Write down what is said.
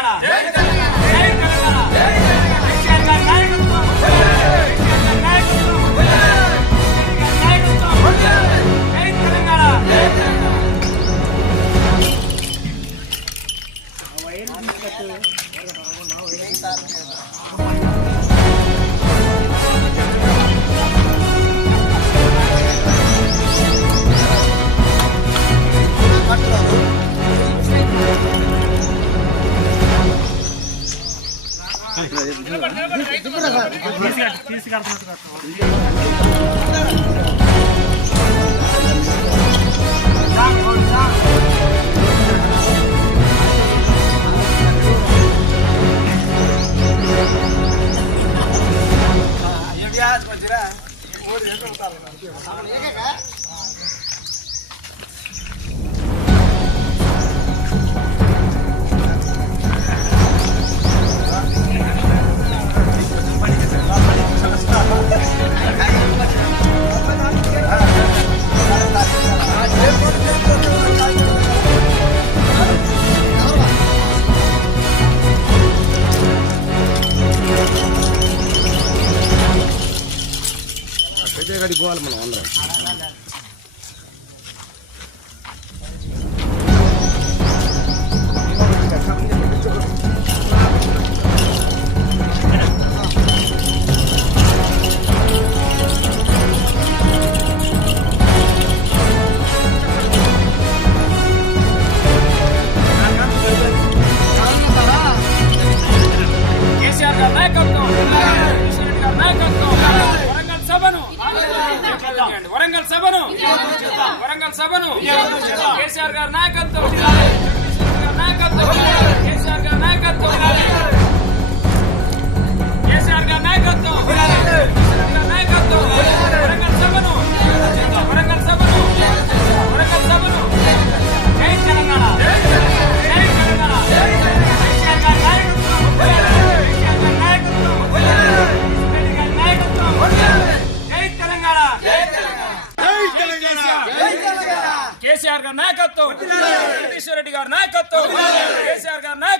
తెలంగాణ జై తెలంగాణ కేసీఆర్ గారి నాయకత్వం జై తెలంగాణ పెద్దగడికి పోవాలి మనం అందరం. కేసీఆర్ గారి నాయకత్వం వరంగల్ సభను కేసీఆర్ గారి నాయకత్వం కేసీఆర్ గారి నాయకత్వం వరంగల్ సభను జై తెలంగాణ జై తెలంగాణ కేసీఆర్ గారి నాయకత్వం జై తెలంగాణ కేసీఆర్ గారి నాయకత్వం జగదీశ్వర్ రెడ్డి గారి నాయకత్వం కేసీఆర్ గారి నాయకత్వం